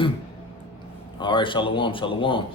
All right, shalom, shalom.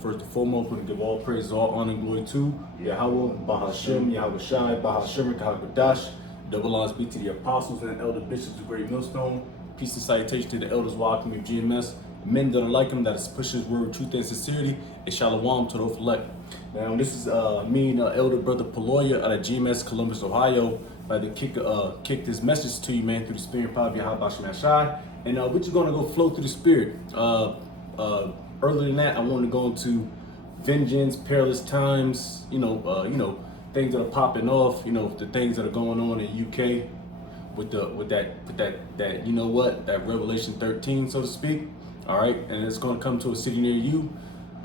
First and foremost, we give all praise, all honor, and glory to Yahweh, Bahashem, Yahweh Shai, Bahashem, Kahakadash. Double honors be to the apostles and elder bishops of Great Millstone. Peace and salutation to the elders walking with GMS. Men that are like him, that is pushing his word with truth and sincerity. And shalom to the elect. Now, this is me and elder brother Peloya out of GMS, Columbus, Ohio. I'd like to kick this message to you, man, through the spirit and power of Yahweh Bashem Shai. And we're just going to go flow through the spirit. Earlier than that, I want to go into vengeance, perilous times, things that are popping off, the things that are going on in UK with that Revelation 13, so to speak. All right, and it's going to come to a city near you.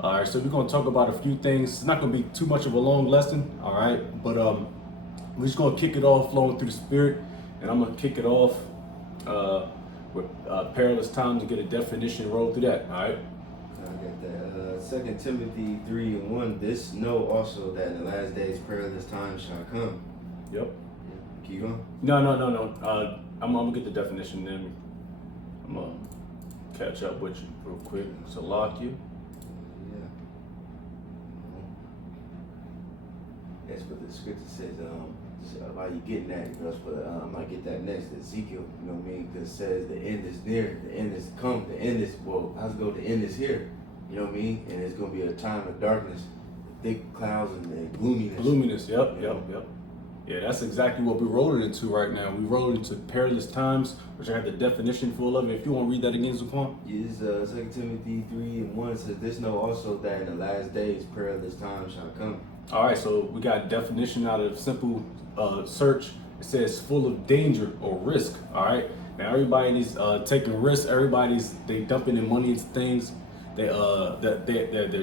All right, so we're going to talk about a few things. It's not going to be too much of a long lesson, all right, but we're just going to kick it off flowing through the spirit, and I'm going to kick it off with perilous times to get a definition, roll through that, all right? I got that. 2 Timothy 3:1. This know also that in the last days perilous times shall come. Yep. Yeah. Keep going. No. I'm gonna get the definition, then I'm gonna catch up with you real quick. So lock you. Yeah. That's what the scripture says. While you getting that, I'm gonna get that next. Ezekiel, you know what I mean? Because it says the end is near, the end is come, the end is, how's it go? The end is here. You know what I mean? And it's gonna be a time of darkness, thick clouds and gloominess. Gloominess, yep. Yeah, that's exactly what we're rolling into right now. We're rolling into perilous times, which I have the definition full of. If you want to read that again, Zaquan. Is 2 Timothy 3:1 says, this know also that in the last days perilous times shall come. All right, so we got a definition out of simple search. It says full of danger or risk. All right, now everybody's taking risks. They dumping their money into things. They're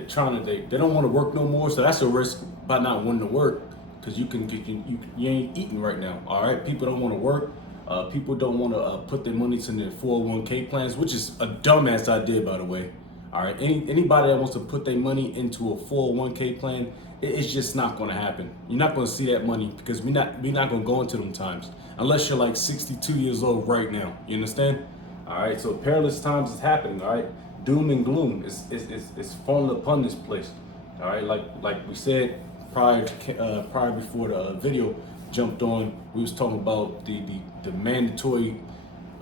trying to. They don't want to work no more. So that's a risk by not wanting to work, because you ain't eating right now. All right, people don't want to work. People don't want to put their money to their 401k plans, which is a dumbass idea, by the way. All right, anybody that wants to put their money into a 401k plan, it's just not going to happen. You're not going to see that money, because we're not going to go into them times unless you're like 62 years old right now. You understand? All right, so perilous times is happening. All right, doom and gloom is falling upon this place. All right, like we said prior before the video jumped on, we was talking about the mandatory.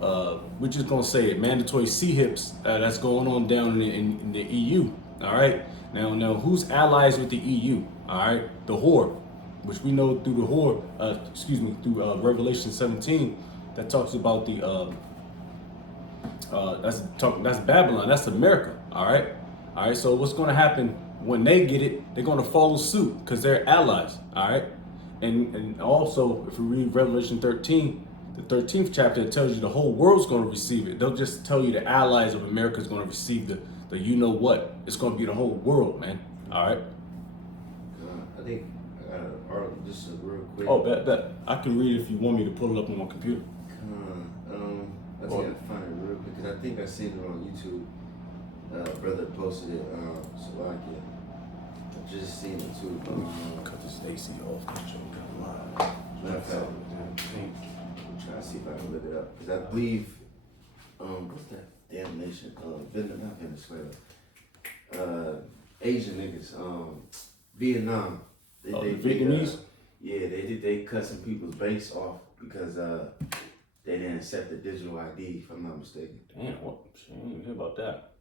We're just gonna say it, mandatory CHIPs that's going on down in the EU. All right, now who's allies with the EU? All right, the whore, which we know through the whore. Through Revelation 17, that talks about the that's Babylon, that's America. All right. So what's gonna happen when they get it? They're gonna follow suit because they're allies. All right, and also if we read Revelation 13. The 13th chapter, it tells you the whole world's going to receive it. They'll just tell you the allies of America is going to receive the you know what. It's going to be the whole world, man. All right. I think I got an article just real quick. Oh, bet. I can read it if you want me to pull it up on my computer. I think I find it real quick because I think I seen it on YouTube. Brother posted it. Slovakia. I just seen it too. Cut this AC off. Matter of fact, trying to see if I can look it up because I believe what's that damn nation? Not Venezuela. Asian niggas. Vietnam. The Vietnamese? They cut some people's banks off because they didn't accept the digital ID, if I'm not mistaken. Damn, what? I didn't hear about that.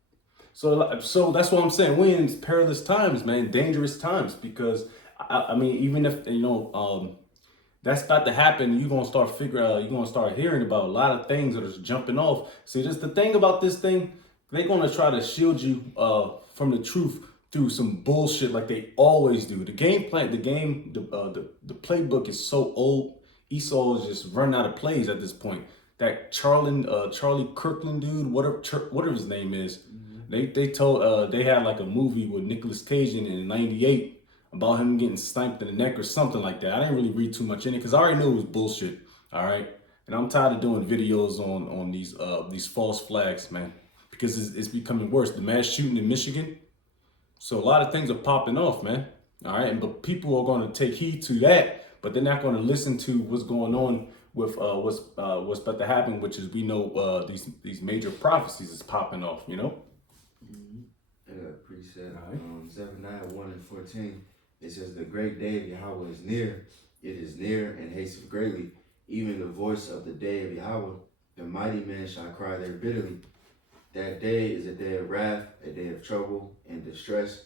So that's what I'm saying. We're in perilous times, man, dangerous times, because I mean, even if that's about to happen, you're gonna start hearing about a lot of things that are just jumping off. See, just the thing about this thing, they're gonna try to shield you from the truth through some bullshit like they always do. The game plan, the playbook is so old. Esau is just running out of plays at this point. That Charlie Kirkland dude, whatever his name is, they told they had like a movie with Nicolas Cage in '98. About him getting sniped in the neck or something like that. I didn't really read too much in it because I already knew it was bullshit. All right, and I'm tired of doing videos on these false flags, man, because it's becoming worse. The mass shooting in Michigan, so a lot of things are popping off, man. All right, but people are going to take heed to that, but they're not going to listen to what's going on with what's about to happen, which is we know these major prophecies is popping off. You know. And a precept, All right. Zephaniah 1 and 14, it says, the great day of Yahweh is near, it is near and hasteth greatly, even the voice of the day of Yahweh, the mighty men shall cry there bitterly. That day is a day of wrath, a day of trouble and distress,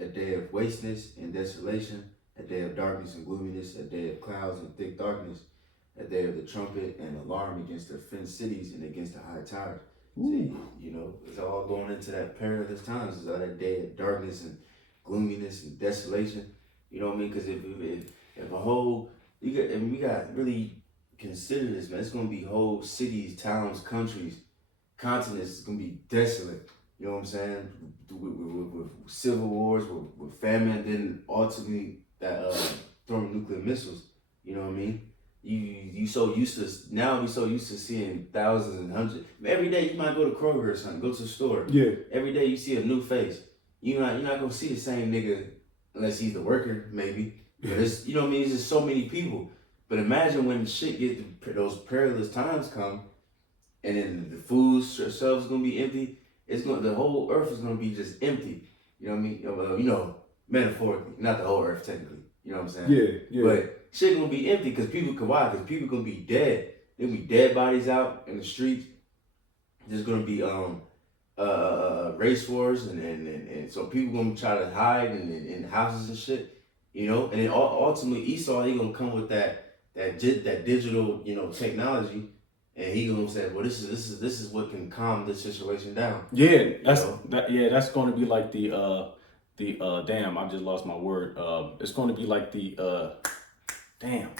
a day of wasteness and desolation, a day of darkness and gloominess, a day of clouds and thick darkness, a day of the trumpet and alarm against the fenced cities and against the high towers. See, you know, it's all going into that perilous times. It's all that day of darkness and gloominess and desolation. You know what I mean? Because if a whole, we got really consider this, man. It's gonna be whole cities, towns, countries, continents. It's gonna be desolate. You know what I'm saying? With civil wars, with famine, then ultimately that throwing nuclear missiles. You know what I mean? You so used to now we so used to seeing thousands and hundreds. Every day you might go to Kroger or something, go to the store. Yeah. Every day you see a new face. You're not gonna see the same nigga unless he's the worker, maybe. But it's, you know what I mean? It's just so many people. But imagine when shit those perilous times come, and then the food shelves is gonna be empty. The whole earth is gonna be just empty. You know what I mean? You know, metaphorically, not the whole earth technically. You know what I'm saying? Yeah, yeah. But shit gonna be empty because people can why? Because people gonna be dead. There'll be dead bodies out in the streets. There's gonna be race wars and so people gonna try to hide in houses and shit. You know, and then ultimately Esau he gonna come with that digital technology. And he gonna say, well, this is what can calm this situation down. Yeah, that's going to be like the damn, I just lost my word. It's going to be like the damn.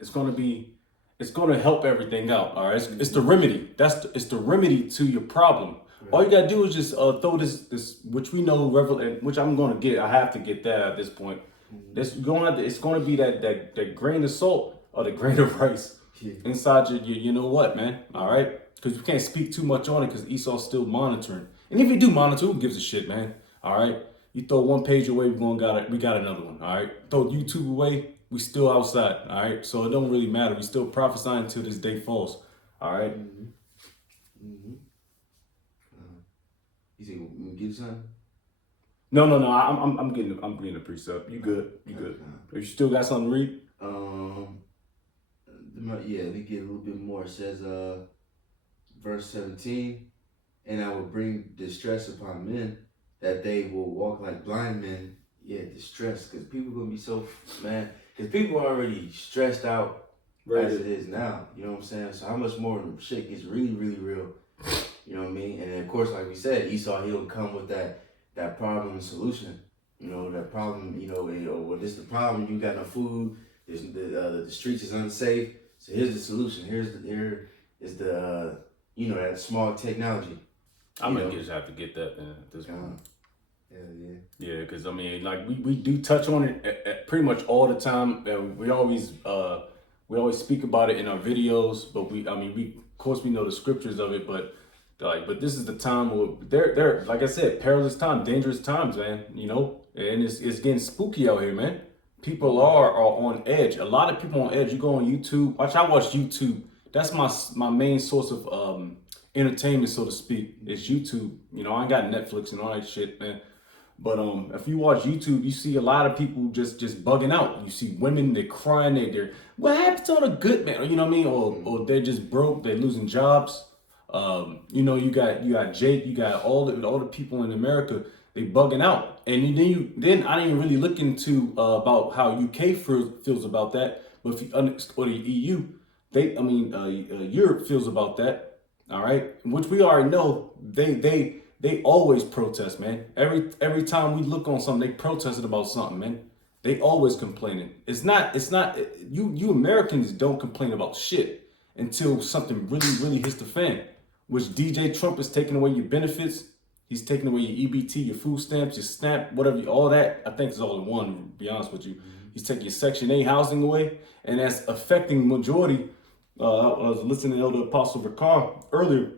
It's going to help everything out. All right, it's the remedy. It's the remedy to your problem. Right. All you gotta do is just throw this which we know which I'm going to get. I have to get that at this point. It's going to be that grain of salt or the grain of rice. Yeah. Inside you know what, man? All right, because we can't speak too much on it because Esau's still monitoring. And if you do monitor, who gives a shit, man? All right, you throw one page away, we got another one. All right, throw YouTube away, we still outside. All right, so it don't really matter. We still prophesying until this day falls. All right. You say we get something? No. I'm getting a precept. You good? You good? If you still got something to read? Yeah, let me get a little bit more. It says, verse 17, and I will bring distress upon men, that they will walk like blind men. Yeah, distress, because people gonna be so, man, because people are already stressed out as it is now. You know what I'm saying? So how much more shit gets really, really real? You know what I mean? And then, of course, like we said, Esau, he'll come with that problem and solution. You know, that problem, well, this is the problem, you got no food, the streets is unsafe. So here's the solution. Here is the that small technology. I'm gonna just have to get that man at this point. Yeah. Yeah, because I mean, like we do touch on it at pretty much all the time. We always speak about it in our videos, but we of course we know the scriptures of it, but this is the time where they're like I said, perilous time, dangerous times, man. You know, and it's getting spooky out here, man. People are on edge. A lot of people on edge. You go on YouTube. I watch YouTube. That's my main source of entertainment, so to speak. Is YouTube. You know, I ain't got Netflix and all that shit, man. But if you watch YouTube, you see a lot of people just bugging out. You see women, they're crying. They're what happened to all the good men? You know what I mean? Or they're just broke. They're losing jobs. You got Jake. You got all the people in America. They bugging out, and then I didn't really look into about how UK feels about that, but or the EU, Europe feels about that. All right, which we already know they always protest, man. Every time we look on something, they protested about something, man. They always complaining. It's not you Americans don't complain about shit until something really hits the fan. Which DJ Trump is taking away your benefits. He's taking away your EBT, your food stamps, your SNAP, whatever, all that. I think it's all in one, to be honest with you. He's taking your Section 8 housing away, and that's affecting majority. I was listening to Elder Apostle Ricard earlier.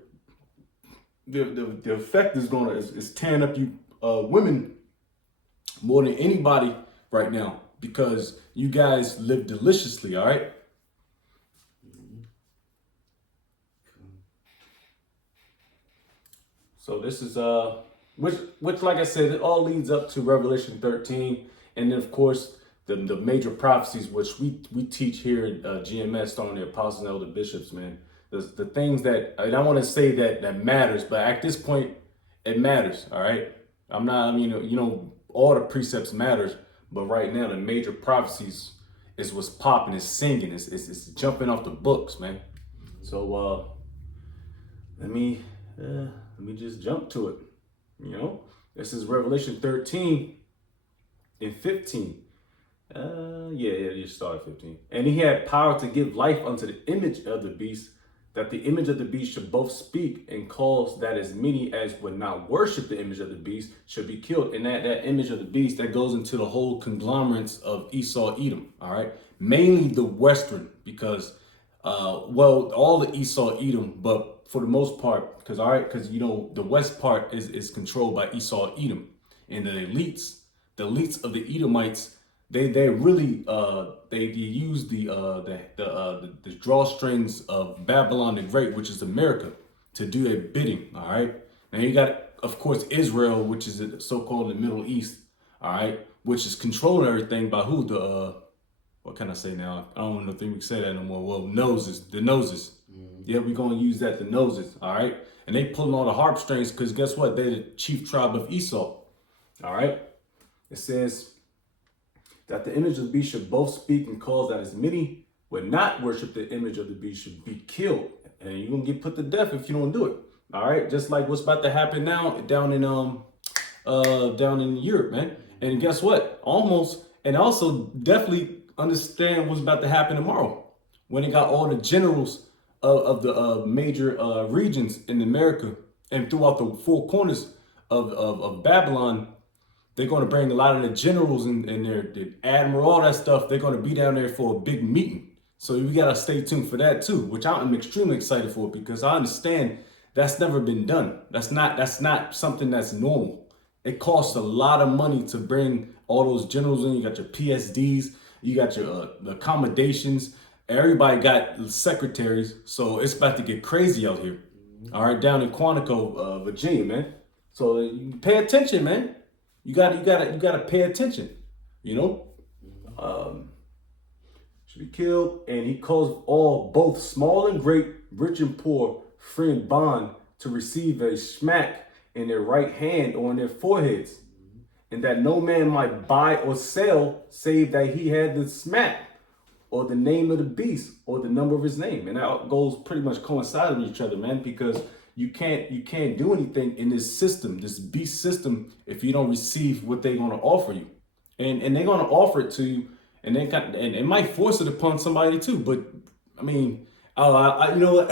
The effect is tearing up you women more than anybody right now because you guys live deliciously, all right? So this is which like I said, it all leads up to Revelation 13, and then of course the major prophecies which we teach here at GMS on the apostles and elder bishops, man. The things that, and I want to say that matters, but at this point it matters. All right, I'm not. I mean, all the precepts matters, but right now the major prophecies is what's popping, is singing, it's jumping off the books, man. So let me just jump to it. This is Revelation 13 and 15. You start at 15. And he had power to give life unto the image of the beast, that the image of the beast should both speak and cause that as many as would not worship the image of the beast should be killed. And that image of the beast, that goes into the whole conglomerates of Esau, Edom, all right? Mainly the Western, because, all the Esau, Edom, but for the most part, because the West part is controlled by Esau, Edom. And the elites of the Edomites, they really they use the drawstrings of Babylon the Great, which is America, to do their bidding. All right. Now you got, of course, Israel, which is so-called the Middle East. All right, which is controlling everything by who? What can I say now? I don't know if we can say that no more. Well, the noses. Mm-hmm. Yeah, we're gonna use that. The noses. All right, and they pulling all the harp strings because guess what? They're the chief tribe of Esau. All right. It says that the image of the beast should both speak and cause that as many would not worship the image of the beast should be killed. And you're going to get put to death if you don't do it. All right. Just like what's about to happen now down in Europe, man. And guess what? Also definitely understand what's about to happen tomorrow when they got all the generals of the major regions in America and throughout the four corners of Babylon. They're going to bring a lot of the generals and the admiral, all that stuff. They're going to be down there for a big meeting. So we got to stay tuned for that too, which I'm extremely excited for, because I understand that's never been done. That's not something that's normal. It costs a lot of money to bring all those generals in. You got your PSDs, you got your accommodations. Everybody got secretaries. So it's about to get crazy out here. All right, down in Quantico, Virginia, man. So you pay attention, man. You gotta pay attention, should be killed, and he caused all, both small and great, rich and poor, free and bond, to receive a smack in their right hand or on their foreheads, and that no man might buy or sell save that he had the smack or the name of the beast or the number of his name. And that goes pretty much coinciding with each other, man, because you can't do anything in this system, this beast system, if you don't receive what they're going to offer you, and they're going to offer it to you, and it might force it upon somebody too. But I mean, you know what?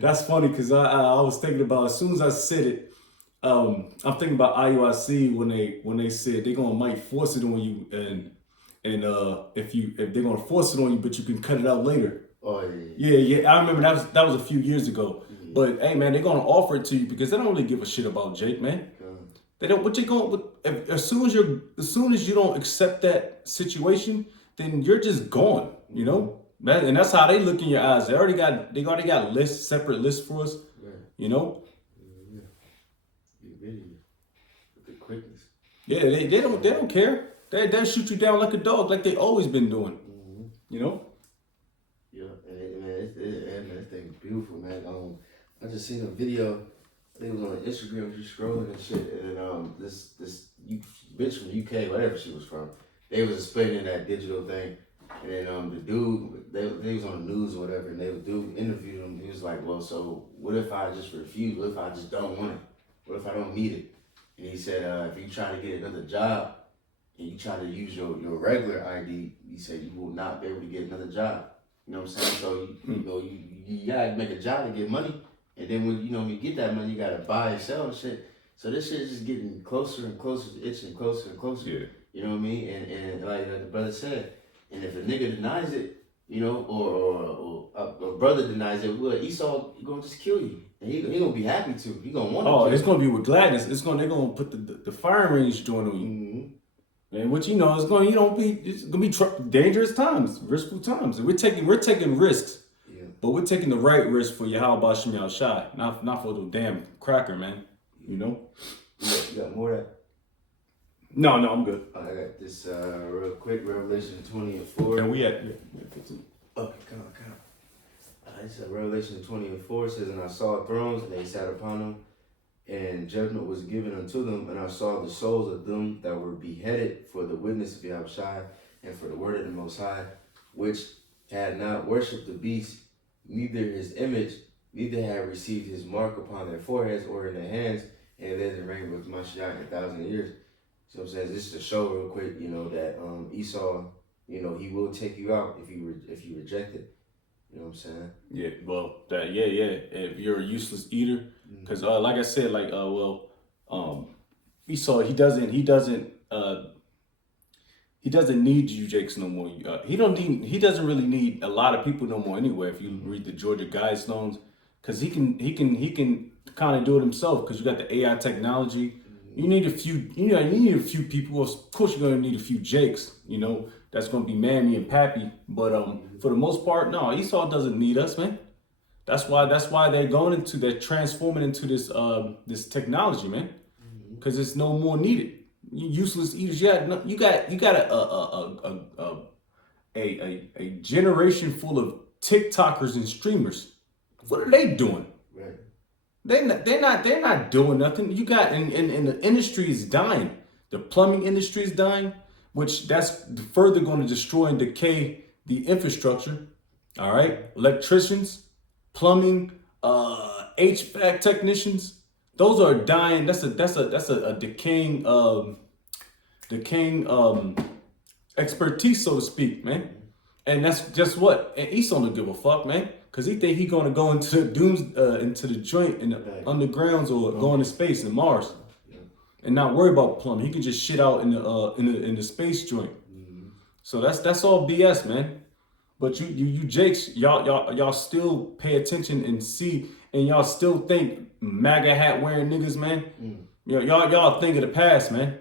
That's funny, because I was thinking about, as soon as I said it, I'm thinking about IUIC when they said they're might force it on you, and if they're gonna force it on you, but you can cut it out later. Oh yeah. I remember that was a few years ago. But hey, man, they're gonna offer it to you because they don't really give a shit about Jake, man. They don't. What you going? As soon as you don't accept that situation, then you're just gone. And that's how they look in your eyes. They already got lists, separate lists for us. Right. Yeah. The quickness. Yeah, they don't care. They'll shoot you down like a dog, like they always been doing. Yeah, and this thing's beautiful, man. I just seen a video. I think it was on Instagram, just scrolling and shit, and this bitch from UK, whatever she was from, they was explaining that digital thing, and then the dude, they was on the news or whatever, and the dude interviewed him. He was like, well, so what if I just refuse? What if I just don't want it? What if I don't need it? And he said, if you try to get another job and you try to use your regular ID, he said you will not be able to get another job. You know what I'm saying? So you gotta make a job to get money. And then when you get that money, you gotta buy and sell and shit. So this shit is just getting closer and closer, itching closer and closer. Yeah. You know what I mean? And like the brother said, and if a nigga denies it, or a brother denies it, well, Esau gonna just kill you. And he gonna be happy to. He gonna want to. Oh, it's gonna be with gladness. They're gonna put the firing range joint on you. Mm-hmm. And what it's gonna be dangerous times, riskful times. And we're taking risks. But we're taking the right risk for Yahweh Shem Yahshai, not for the damn cracker, man. You know. You got more of that? No, I'm good. I got this real quick. Revelation 20:4. And we at 15. Okay, come on. It's Revelation 20:4 says, and I saw thrones, and they sat upon them, and judgment was given unto them, and I saw the souls of them that were beheaded for the witness of Yahushua and for the word of the Most High, which had not worshipped the beast, neither his image, neither had received his mark upon their foreheads or in their hands, and they reign with Mashiach 1,000 years. So I'm saying this to show real quick, that Esau, he will take you out if you reject it. You know what I'm saying? Yeah, well, if you're a useless eater, because like I said, Esau, he doesn't need you Jakes no more. He doesn't really need a lot of people no more anyway. If you read the Georgia Guidestones, because he can kind of do it himself. Because you got the AI technology. You need a few. You need a few people. Of course, you're gonna need a few Jakes. That's gonna be Mammy and Pappy. But for the most part, no, Esau doesn't need us, man. That's why they're transforming into this technology, man. Because it's no more needed. You useless eaters. You got a generation full of TikTokers and streamers. What are they doing? Right. They're not doing nothing. You got and the industry is dying. The plumbing industry is dying, which that's further going to destroy and decay the infrastructure. All right, electricians, plumbing, HVAC technicians, those are dying. That's a decaying expertise, so to speak, man. And that's just what. And Esau don't give a fuck, man, because he think he gonna go into the into the joint in the undergrounds or go into space in Mars, and not worry about plumbing. He can just shit out in the space joint. So that's all BS, man. But you Jakes, y'all still pay attention and see, and y'all still think MAGA hat wearing niggas, man. Y'all think of the past, man.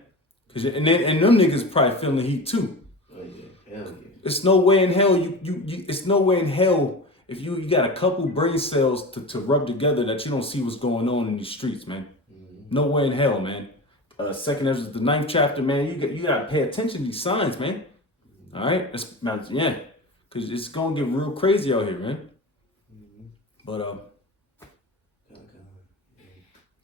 And them niggas probably feeling the heat too. Oh yeah, hell yeah. It's no way in hell it's no way in hell if you got a couple brain cells to rub together that you don't see what's going on in these streets, man. No way in hell, man. Second Ezra, the 9th chapter, man. You gotta pay attention to these signs, man. All right, because it's gonna get real crazy out here, man. But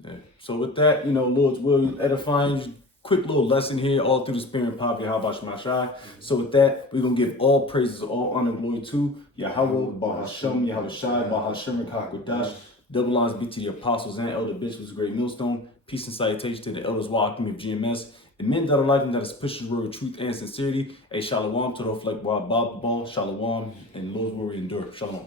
yeah. So with that, Lord's will edifying. Quick little lesson here, all through the spirit and power of Yahweh Shemashai. So with that, we're going to give all praises, all honor, glory to Yahweh, Bahashem, Yahweh Shai, Bahashem, and Kakwadash. Double honors be to the apostles and elder bishops, great millstone. Peace and salutation to the elders, walking of GMS. And men that are like them that is pushing the road of truth and sincerity. A shalom to the reflect while Bob the ball, shalom, and Lord's will we endure. Shalom.